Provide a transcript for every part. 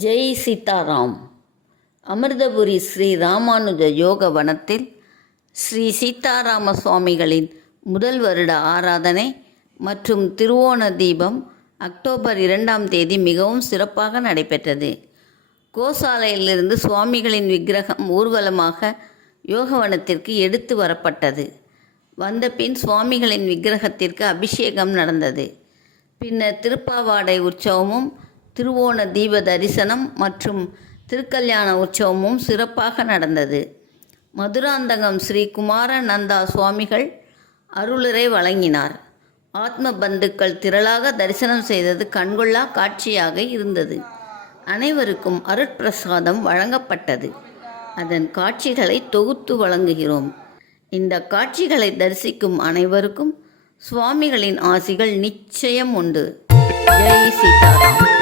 ஜெய் சீதாராம். அமிர்தபுரி ஸ்ரீ ராமானுஜ யோக வனத்தில் ஸ்ரீ சீதாராம சுவாமிகளின் முதல் வருட ஆராதனை மற்றும் திருவோண தீபம் அக்டோபர் இரண்டாம் தேதி மிகவும் சிறப்பாக நடைபெற்றது. கோசாலையிலிருந்து சுவாமிகளின் விக்கிரகம் ஊர்வலமாக யோகவனத்திற்கு எடுத்து வரப்பட்டது. வந்த பின் சுவாமிகளின் விக்கிரகத்திற்கு அபிஷேகம் நடந்தது. பின்னர் திருப்பாவாடை உற்சவமும் திருவோண தீப தரிசனம் மற்றும் திருக்கல்யாண உற்சவமும் சிறப்பாக நடந்தது. மதுராந்தகம் ஸ்ரீ குமாரநந்தா சுவாமிகள் அருளரை வழங்கினார். ஆத்ம பந்துக்கள் திரளாக தரிசனம் செய்தது கண்கொள்ளா காட்சியாக இருந்தது. அனைவருக்கும் அருட்பிரசாதம் வழங்கப்பட்டது. அதன் காட்சிகளை தொகுத்து வழங்குகிறோம். இந்த காட்சிகளை தரிசிக்கும் அனைவருக்கும் சுவாமிகளின் ஆசிகள் நிச்சயம் உண்டு. ஜெய் சீதாராம்.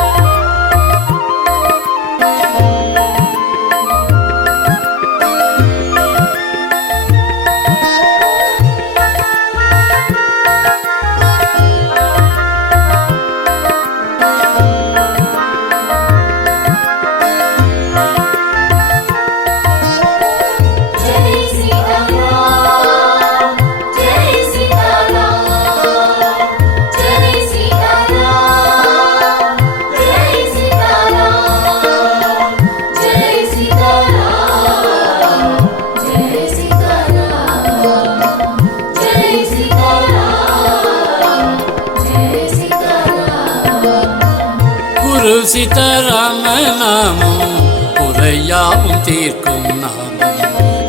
குரு சித்தராம நாமம் குறையாவும் தீர்க்கும் நாமம்.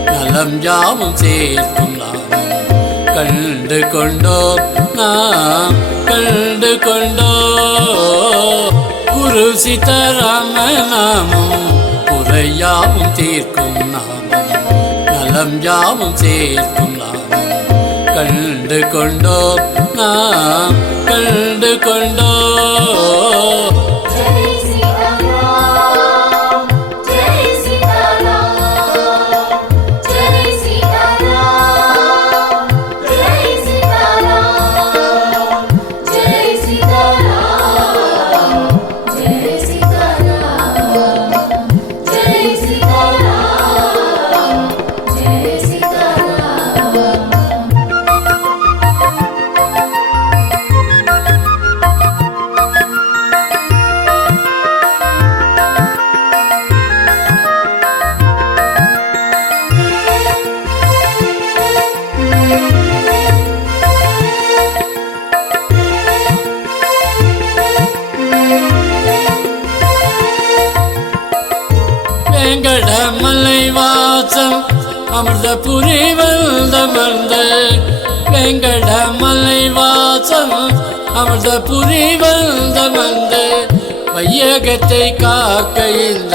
நலம் யாவும் சேர்க்கும் நாமம். கண்டு கொண்டோ நாம் கண்டு கொண்டோ. குரு சித்தராம நாமம் குறையாவும் தீர்க்கும் நாமம். நலம் யாவும் சேர்க்கும் நாமம். கண்டு கொண்டோ நாம் கண்டு கொண்டோ. வெங்கடமலை வாசம் அமிர்தபுரி வந்தமர்ந்த வெங்கடமலை வாசம் அமிர்தபுரி வந்தமர்ந்த வையகத்தை காக்க இந்த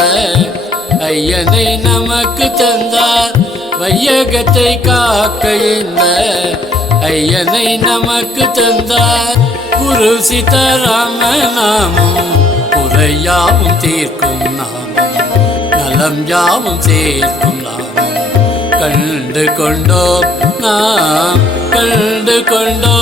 ஐயனை நமக்கு தந்தார். வையகத்தை காக்க இந்த ஐயனை நமக்கு தந்தார். குரு சீதாராம நாமம் குறையாவும் தீர்க்கும் நாமம். நலம் யாவும் சேர்க்கும் நாமம் கண்டு கொண்டோ நாம் கண்டு கொண்டோ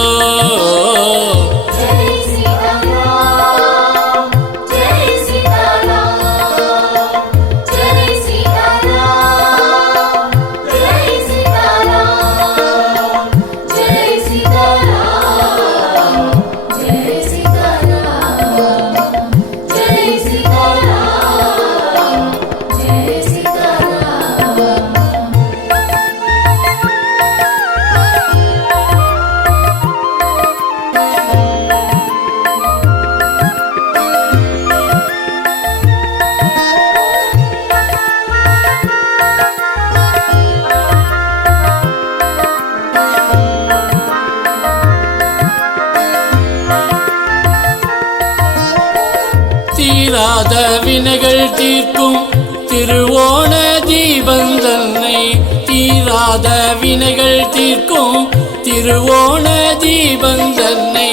தீராத வினைகள் தீர்க்கும் திருவோண தீபந்தன்னை தீராத வினைகள் தீர்க்கும் திருவோண தீபந்தன்னை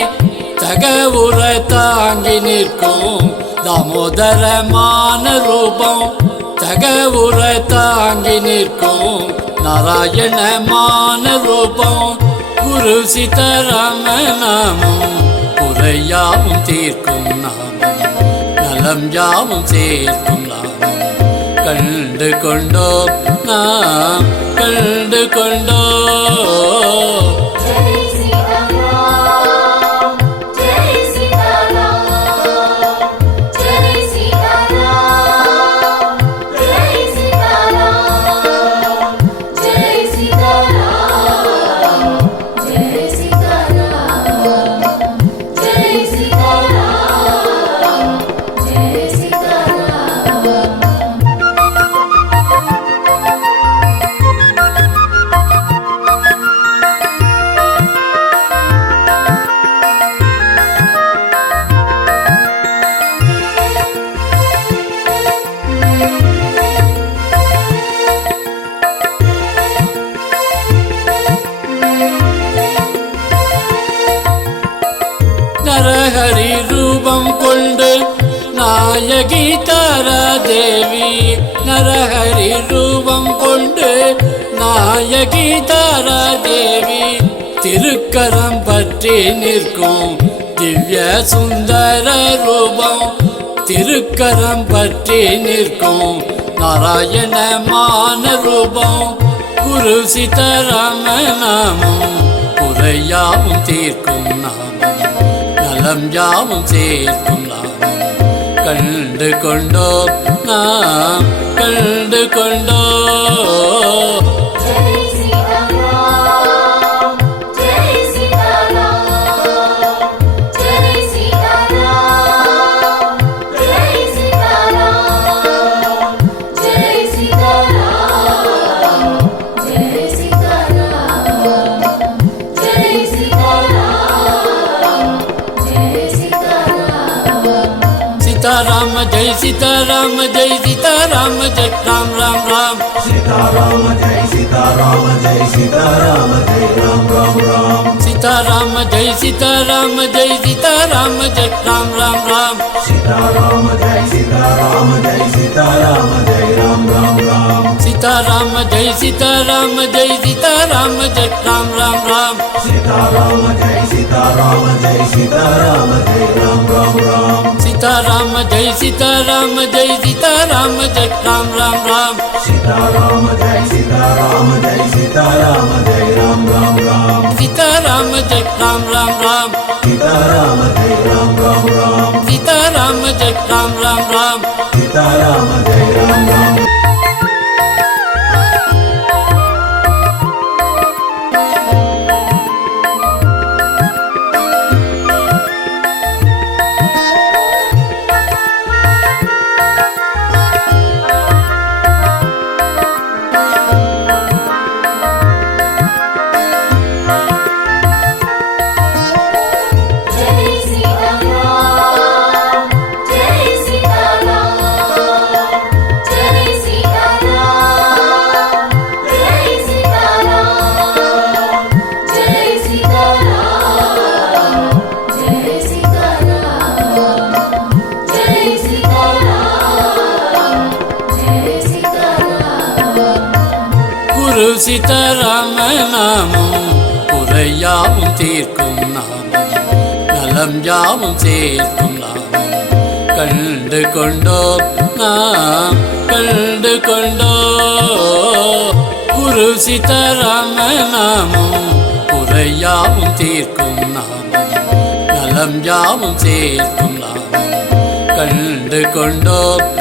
தகவுற தாங்கி நிற்கும் தாமோதரமான ரூபம் தகவுற தாங்கி நிற்கும் நாராயணமான ரூபம் குரு சித்தராம நாமம் குறையாவும் தீர்க்கும் நாமம். நலம் யாவும் சேர்க்கும் லாபம் கண்டு கொண்டோ நாம் கண்டு கொண்டோ நரஹரி ரூபம் கொண்டு நாயகி தாராதேவி நரஹரி ரூபம் கொண்டு நாயகி தாராதேவி திருக்கரம் பற்றி நிற்கும் திவ்ய சுந்தர ரூபம் திருக்கரம் பற்றி நிற்கும் நாராயணமான ரூபம் குரு சிதராம நாமம் குறையாவும் தீர்க்கும் நாமம். நலம் யாவும் சேர்க்கும் நாமம் கண்டு கொண்டோ நாம் கண்டு கொண்டோ जय सीताराम जय सीताराम जय राम राम राम सीताराम जय सीताराम जय सीताराम जय राम राम राम सीताराम जय सीताराम जय सीताराम जय राम राम राम सीताराम जय सीताराम जय सीताराम जय राम राम राम सीताराम जय सीताराम जय सीताराम जय राम राम राम सीताराम जय सीताराम जय सीताराम जय राम राम राम सीताराम जय सीताराम जय सीताराम जय राम राम राम सीताराम जय सीताराम जय सीताराम जय राम राम राम सीताराम जय राम राम राम सीताराम जय राम राम राम सीताराम जय राम राम राम सीताराम जय राम राम குரு சீதாராம நாமம் குறையாவும் தீர்க்கும் நாமம். நலம் யாவும் சேர்க்கும் நாமம். கண்டு கொண்டோ நாம் கண்டு கொண்டோ. குரு சீதாராம நாமம் குறையாவும் தீர்க்கும் நாமம். நலம் யாவும் சேர்க்கும் நாமம். கண்டு கொண்டோ